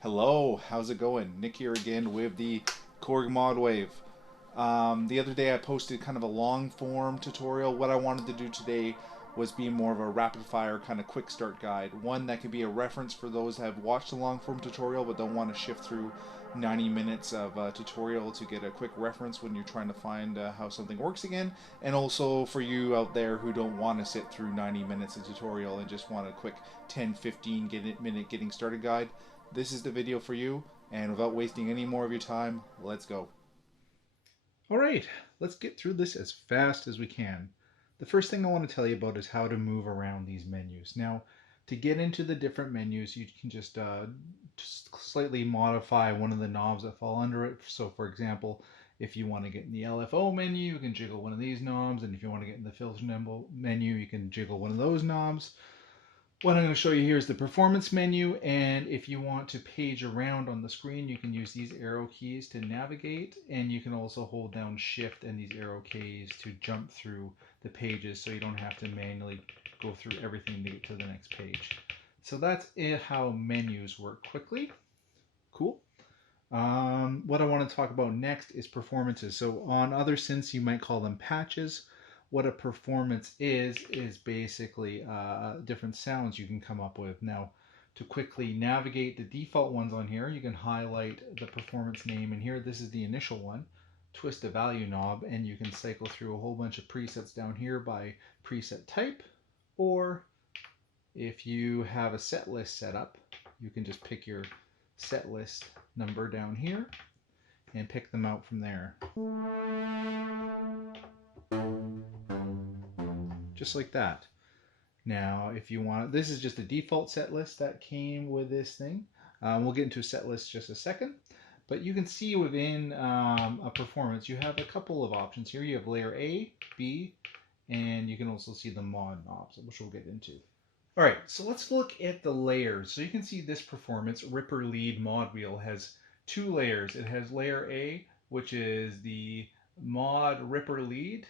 Hello, how's it going? Nick here again with the Korg Modwave. The other day I posted kind of a long form tutorial. What I wanted to do today was be more of a rapid fire kind of quick start guide. One that could be a reference for those that have watched a long form tutorial but don't want to shift through 90 minutes of a tutorial to get a quick reference when you're trying to find how something works again. And also for you out there who don't want to sit through 90 minutes of tutorial and just want a quick 10-15 minute getting started guide. This is the video for you, and without wasting any more of your time, let's go. All right, let's get through this as fast as we can. The first thing I want to tell you about is how to move around these menus. Now, to get into the different menus, you can just slightly modify one of the knobs that fall under it. So, for example, if you want to get in the LFO menu, you can jiggle one of these knobs, and if you want to get in the filter menu, you can jiggle one of those knobs. What I'm going to show you here is the performance menu, and if you want to page around on the screen, you can use these arrow keys to navigate, and you can also hold down shift and these arrow keys to jump through the pages so you don't have to manually go through everything to get to the next page. So that's how menus work quickly. Cool. What I want to talk about next is performances. So on other synths, you might call them patches. What a performance is basically different sounds you can come up with. Now, to quickly navigate the default ones on here, you can highlight the performance name in here. This is the initial one. Twist the value knob, and you can cycle through a whole bunch of presets down here by preset type. Or if you have a set list set up, you can just pick your set list number down here and pick them out from there. Just like that. Now, if you want, this is just a default set list that came with this thing. We'll get into a set list just a second. But you can see within a performance, you have a couple of options here. You have layer A, B, and you can also see the mod knobs, which we'll get into. All right, so let's look at the layers. So you can see this performance Ripper Lead mod wheel has two layers. It has layer A, which is the mod Ripper Lead,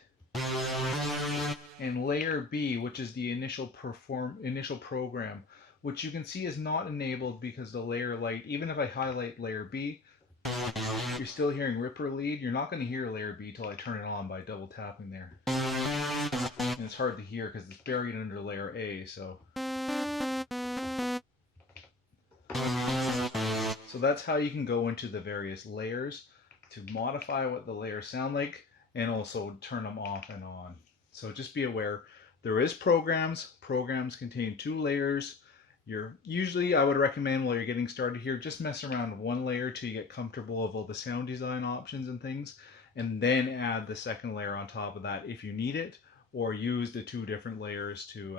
and layer B, which is the initial program, which you can see is not enabled because the layer light, even if I highlight layer B, you're still hearing Ripper Lead. You're not going to hear layer B till I turn it on by double tapping there. And it's hard to hear because it's buried under layer A, so that's how you can go into the various layers to modify what the layers sound like and also turn them off and on. So just be aware, there is programs. Programs contain two layers. Usually I would recommend while you're getting started here, just mess around with one layer till you get comfortable with all the sound design options and things, and then add the second layer on top of that if you need it, or use the two different layers to,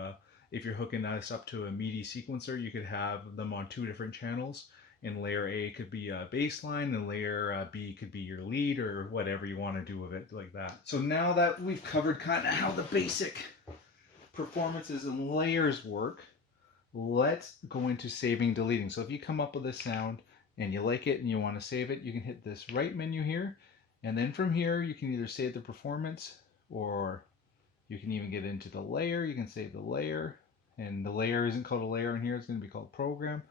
if you're hooking this up to a MIDI sequencer, you could have them on two different channels. And layer A could be a bass line, and layer B could be your lead, or whatever you want to do with it like that. So now that we've covered kind of how the basic performances and layers work, let's go into saving, deleting. So if you come up with a sound and you like it and you want to save it, you can hit this right menu here. And then from here, you can either save the performance, or you can even get into the layer. You can save the layer, and the layer isn't called a layer in here. It's going to be called program.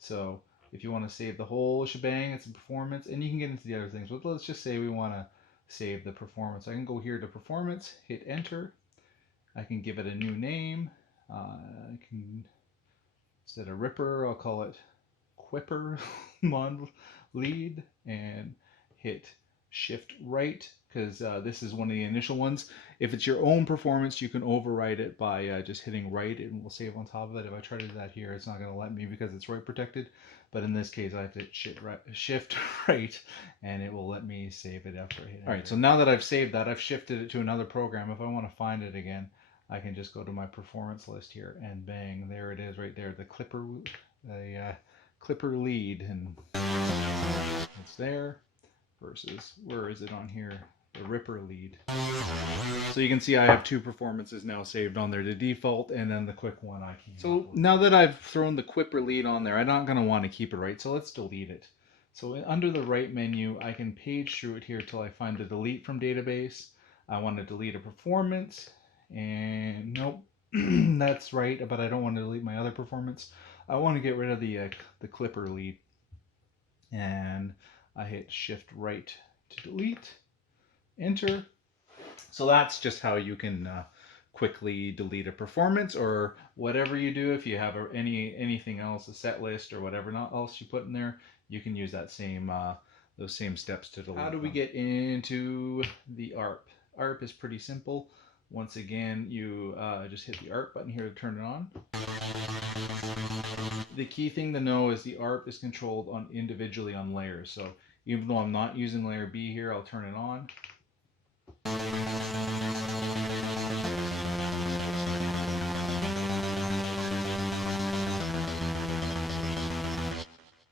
So if you want to save the whole shebang, it's a performance, and you can get into the other things. But let's just say we want to save the performance. I can go here to performance, hit enter. I can give it a new name. I can, instead of Ripper, I'll call it Quipper Mod Lead, and hit shift right, because this is one of the initial ones. If it's your own performance, you can override it by just hitting right, and we'll save on top of it. If I try to do that here, it's not going to let me because it's right protected. But in this case, I have to shift right, and it will let me save it after I hit enter. All right, so now that I've saved that, I've shifted it to another program. If I want to find it again, I can just go to my performance list here, and bang, there it is right there, the Clipper Lead, and it's there. Versus, where is it on here? The Ripper Lead. So you can see I have two performances now saved on there, the default and then the quick one I can. So now that I've thrown the Quipper Lead on there, I'm not going to want to keep it right, so let's delete it. So under the right menu, I can page through it here till I find the delete from database. I want to delete a performance, and nope, that's right, but I don't want to delete my other performance. I want to get rid of the Clipper Lead. and I hit shift right to delete, enter. So that's just how you can quickly delete a performance or whatever you do. If you have anything else, a set list or whatever else you put in there, you can use that same those same steps to delete. How do we get into the ARP? ARP is pretty simple. Once again, you just hit the ARP button here to turn it on. The key thing to know is the ARP is controlled individually on layers. So even though I'm not using layer B here, I'll turn it on.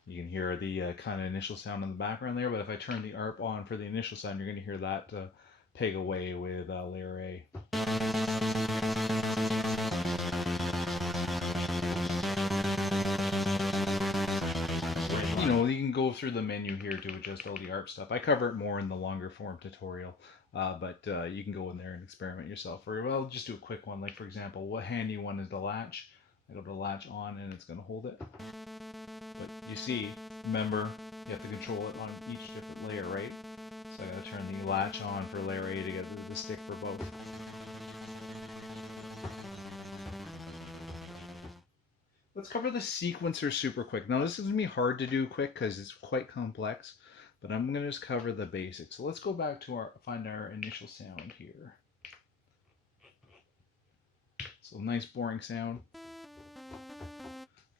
You can hear the kind of initial sound in the background there, but if I turn the ARP on for the initial sound, you're going to hear that peg away with layer A. You know, you can go through the menu here to adjust all the ARP stuff. I cover it more in the longer form tutorial, but you can go in there and experiment yourself. Or, well, just do a quick one. Like, for example, what handy one is the latch. I go to latch on and it's going to hold it. But you see, remember, you have to control it on each different layer, right? So I got to turn the latch on for layer A to get the stick for both. Let's cover the sequencer super quick. Now this is going to be hard to do quick because it's quite complex, but I'm going to just cover the basics. So let's go back to find our initial sound here. So nice boring sound.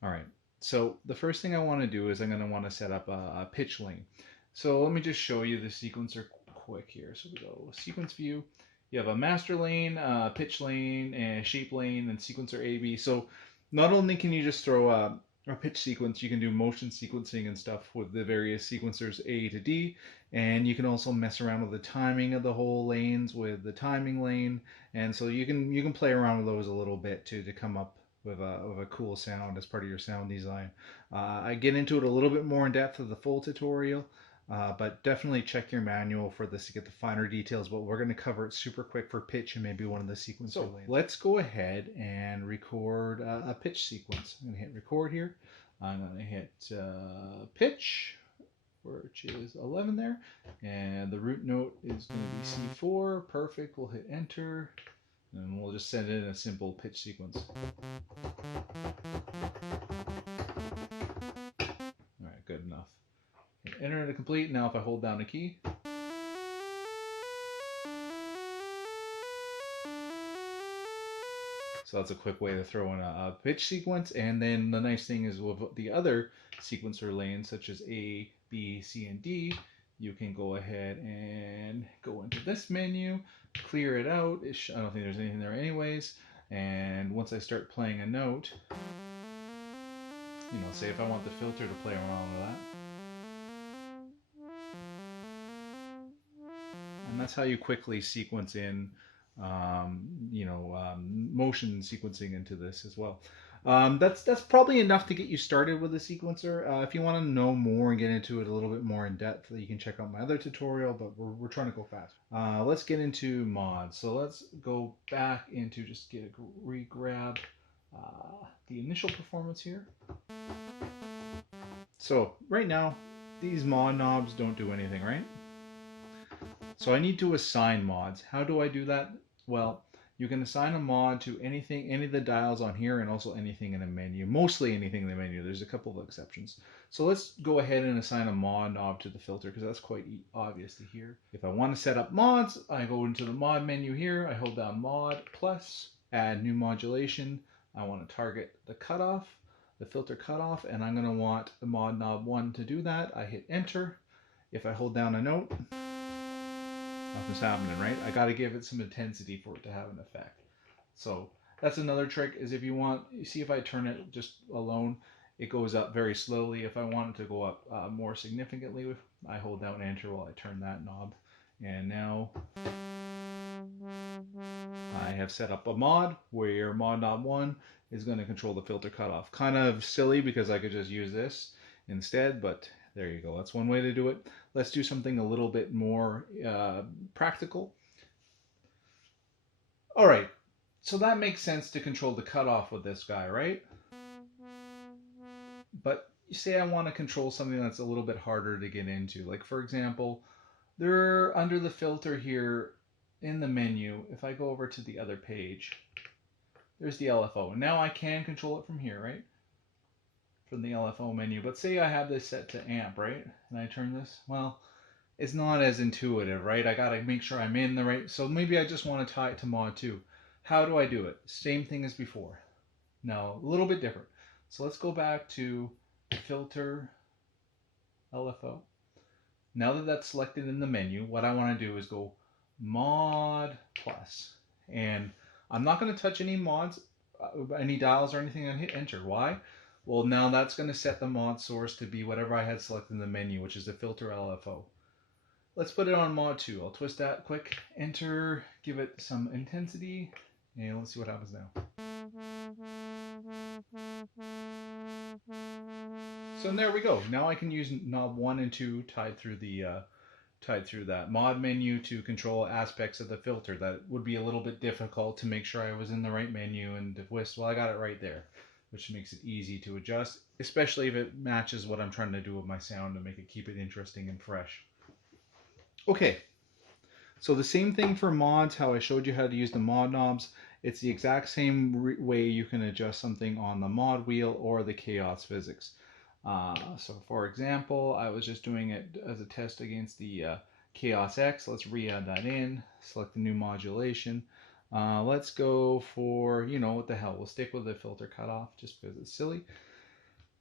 All right. So the first thing I want to do is I'm going to want to set up a pitch lane. So let me just show you the sequencer quick here. So we go sequence view. You have a master lane, pitch lane, and shape lane, and sequencer AB. So not only can you just throw a pitch sequence, you can do motion sequencing and stuff with the various sequencers A to D, and you can also mess around with the timing of the whole lanes with the timing lane, and so you can play around with those a little bit to come up with a cool sound as part of your sound design. I get into it a little bit more in depth of the full tutorial, but definitely check your manual for this to get the finer details, but we're going to cover it super quick for pitch and maybe one of the sequencer lanes. Let's go ahead and record a pitch sequence. I'm going to hit record here. I'm going to hit pitch, which is 11 there, and the root note is going to be C4. Perfect. We'll hit enter. And we'll just send in a simple pitch sequence. Alright, good enough. Enter to complete. Now if I hold down a key. So that's a quick way to throw in a pitch sequence. And then the nice thing is with the other sequencer lanes, such as A, B, C, and D, you can go ahead and go into this menu, clear it out. I don't think there's anything there anyways. And once I start playing a note, you know, say if I want the filter to play around with that. And that's how you quickly sequence in, motion sequencing into this as well. That's probably enough to get you started with the sequencer. If you want to know more and get into it a little bit more in depth, you can check out my other tutorial, but we're trying to go fast. Let's get into mods. So let's go back into just re-grab the initial performance here. So right now, these mod knobs don't do anything, right? So I need to assign mods. How do I do that? Well, you can assign a mod to any of the dials on here, and also anything in a menu. Mostly anything in the menu. There's a couple of exceptions. So let's go ahead and assign a mod knob to the filter, because that's quite obvious to hear. If I want to set up mods, I go into the mod menu here. I hold down mod plus, add new modulation. I want to target the cutoff, the filter cutoff, and I'm going to want the mod knob 1 to do that. I hit enter. If I hold down a note, nothing's happening, right? I got to give it some intensity for it to have an effect. So that's another trick, is if you want, you see if I turn it just alone, it goes up very slowly. If I want it to go up more significantly, I hold down enter while I turn that knob. And now I have set up a mod where mod knob 1 is going to control the filter cutoff. Kind of silly because I could just use this instead, but there you go. That's one way to do it. Let's do something a little bit more practical. All right, so that makes sense to control the cutoff with this guy, right? But say I want to control something that's a little bit harder to get into. Like for example, they're under the filter here in the menu. If I go over to the other page, there's the LFO. Now I can control it from here, right? From the LFO menu. But say I have this set to amp, right? And I turn this, well, it's not as intuitive, right? I gotta make sure I'm in the right, so maybe I just want to tie it to mod 2. How do I do it? Same thing as before. Now, a little bit different. So let's go back to filter LFO. Now that that's selected in the menu, what I want to do is go mod plus. And I'm not going to touch any mods, any dials or anything, and hit enter. Why? Well, now that's going to set the mod source to be whatever I had selected in the menu, which is the filter LFO. Let's put it on mod 2. I'll twist that quick, enter, give it some intensity, and let's see what happens now. So there we go. Now I can use knob 1 and 2 tied through that mod menu to control aspects of the filter. That would be a little bit difficult to make sure I was in the right menu and twist. Well, I got it right there, which makes it easy to adjust, especially if it matches what I'm trying to do with my sound to keep it interesting and fresh. Okay, so the same thing for mods, how I showed you how to use the mod knobs. It's the exact same way you can adjust something on the mod wheel or the chaos physics. So for example, I was just doing it as a test against the Chaos X. Let's re-add that in, select the new modulation. Let's go for, you know, what the hell, we'll stick with the filter cutoff just because it's silly.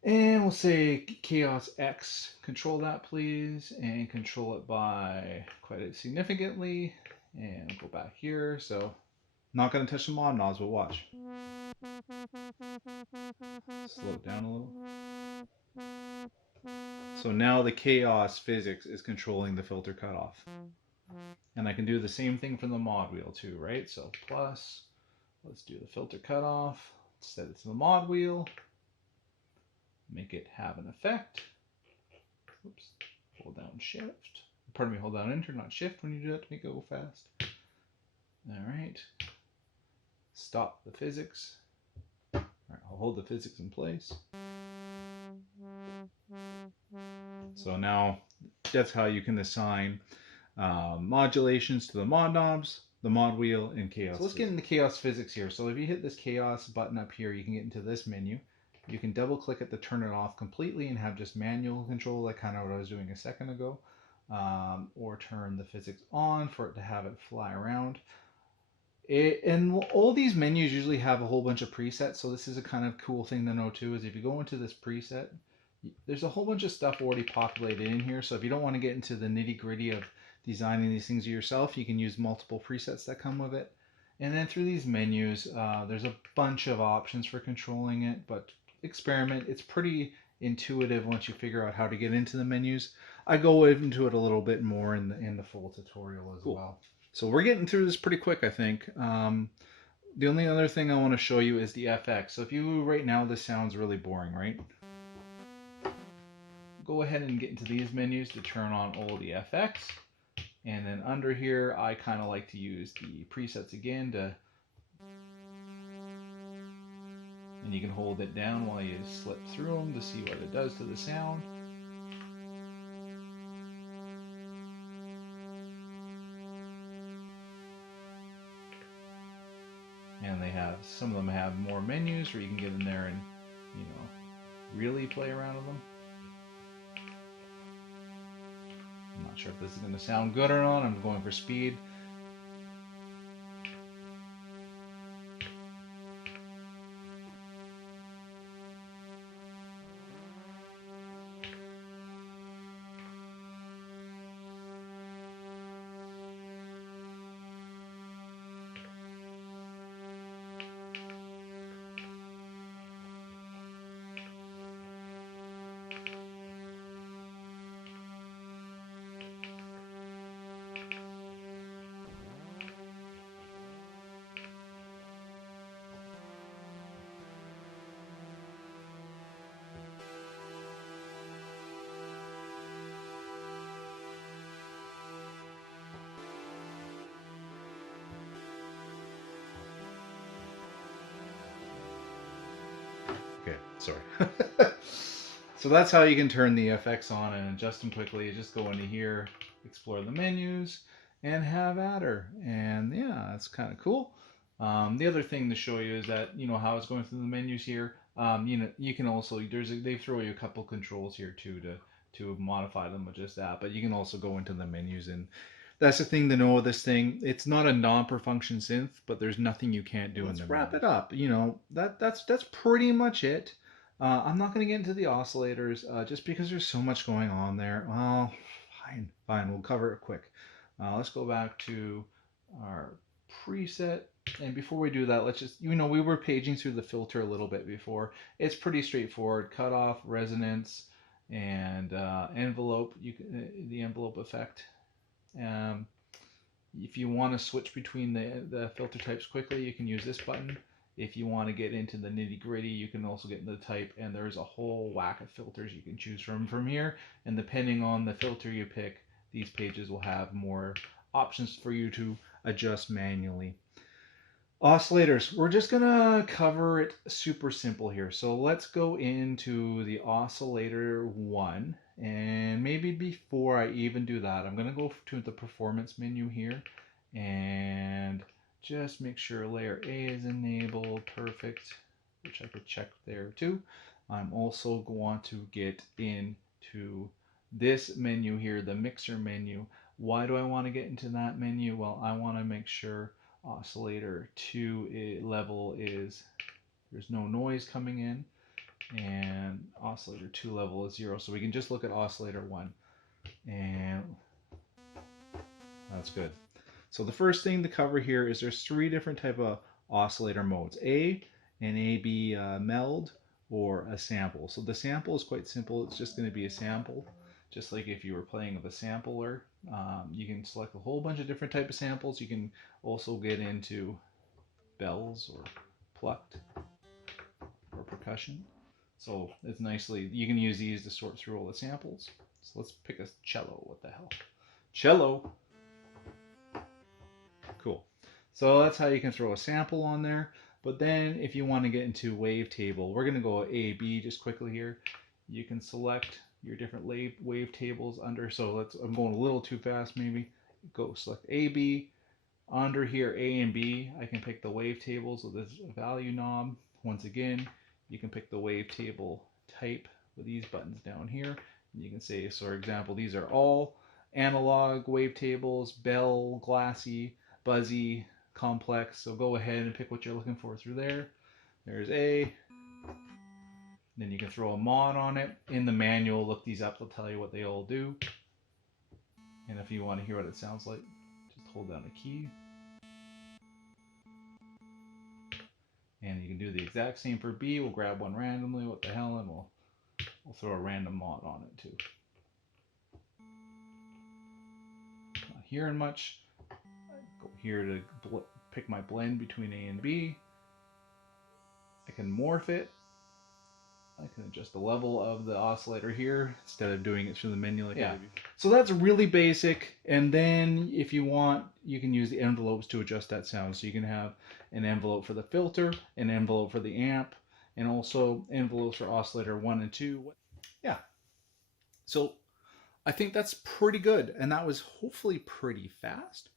And we'll say Chaos X, control that please, and control it by quite significantly, and go back here. So not going to touch the mod knobs, but watch. Slow it down a little. So now the chaos physics is controlling the filter cutoff. And I can do the same thing from the mod wheel too, right? So plus, let's do the filter cutoff, set it to the mod wheel, make it have an effect. Oops, hold down shift. Pardon me, hold down enter, not shift when you do that to make it go fast. All right. Stop the physics. All right, I'll hold the physics in place. So now that's how you can assign modulations to the mod knobs, the mod wheel, and chaos. So let's get into chaos physics here. So if you hit this chaos button up here, you can get into this menu. You can double click it to turn it off completely and have just manual control, like kind of what I was doing a second ago, or turn the physics on for it to have it fly around. And all these menus usually have a whole bunch of presets, so this is a kind of cool thing to know too, is if you go into this preset, there's a whole bunch of stuff already populated in here. So if you don't want to get into the nitty gritty of designing these things yourself, you can use multiple presets that come with it. And then through these menus, there's a bunch of options for controlling it, but experiment. It's pretty intuitive once you figure out how to get into the menus. I go into it a little bit more in the full tutorial as well. So we're getting through this pretty quick, I think. The only other thing I want to show you is the FX. So if you, right now, this sounds really boring, right? Go ahead and get into these menus to turn on all the FX. And then under here, I kind of like to use the presets again to, and you can hold it down while you slip through them to see what it does to the sound. And they have, some of them have more menus where you can get in there and, you know, really play around with them. I'm not sure if this is going to sound good or not. I'm going for speed. Okay, sorry. So that's how you can turn the effects on and adjust them quickly. You just go into here, explore the menus, and have at her. And yeah, that's kind of cool. The other thing to show you is that, you know, how it's going through the menus here. You know, you can also, they throw you a couple controls here too to modify them with just that. But you can also go into the menus, and that's the thing to know with this thing. It's not a non-per-function synth, but there's nothing you can't do. Let's wrap it up. You know, that's pretty much it. I'm not going to get into the oscillators just because there's so much going on there. Well, fine. We'll cover it quick. Let's go back to our preset. And before we do that, let's just, you know, we were paging through the filter a little bit before. It's pretty straightforward. Cutoff, resonance, and envelope. The envelope effect. If you want to switch between the filter types quickly, you can use this button. If you want to get into the nitty gritty, you can also get into the type, and there's a whole whack of filters you can choose from here. And depending on the filter you pick, these pages will have more options for you to adjust manually. Oscillators, we're just gonna cover it super simple here. So let's go into the oscillator one, and maybe before I even do that, I'm gonna go to the performance menu here and just make sure layer A is enabled, perfect, which I could check there too. I'm also going to get into this menu here, the mixer menu. Why do I want to get into that menu? Well, I want to make sure oscillator 2 level is, there's no noise coming in, and oscillator 2 level is 0. So we can just look at oscillator 1, and that's good. So the first thing to cover here is there's 3 different type of oscillator modes: A, an AB meld, or a sample. So the sample is quite simple. It's just going to be a sample, just like if you were playing with a sampler. You can select a whole bunch of different type of samples. You can also get into bells or plucked or percussion. So it's nicely, you can use these to sort through all the samples. So let's pick a cello. What the hell? Cello. Cool. So that's how you can throw a sample on there. But then if you want to get into wavetable, we're going to go A, B just quickly here. You can select your different wavetables under. So I'm going a little too fast maybe. Go select A, B. Under here, A and B, I can pick the wavetables with this value knob. Once again, you can pick the wavetable type with these buttons down here. And you can say, so for example, these are all analog wavetables, bell, glassy, buzzy, complex. So go ahead and pick what you're looking for through there. There's A. Then you can throw a mod on it. In the manual, look these up. They'll tell you what they all do. And if you want to hear what it sounds like, just hold down a key. And you can do the exact same for B. We'll grab one randomly. What the hell? And we'll throw a random mod on it too. Not hearing much. Go here to pick my blend between A and B. I can morph it. I can adjust the level of the oscillator here instead of doing it through the menu like that. So that's really basic. And then if you want, you can use the envelopes to adjust that sound. So you can have an envelope for the filter, an envelope for the amp, and also envelopes for oscillator 1 and 2. Yeah. So I think that's pretty good. And that was hopefully pretty fast.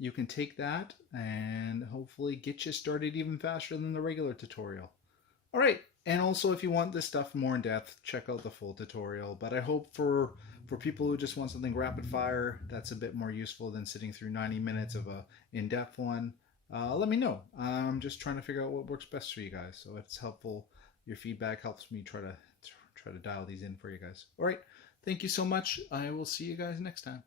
You can take that and hopefully get you started even faster than the regular tutorial. All right. And also, if you want this stuff more in depth, check out the full tutorial. But I hope for people who just want something rapid fire that's a bit more useful than sitting through 90 minutes of a in-depth one, let me know. I'm just trying to figure out what works best for you guys. So if it's helpful, your feedback helps me try to dial these in for you guys. All right. Thank you so much. I will see you guys next time.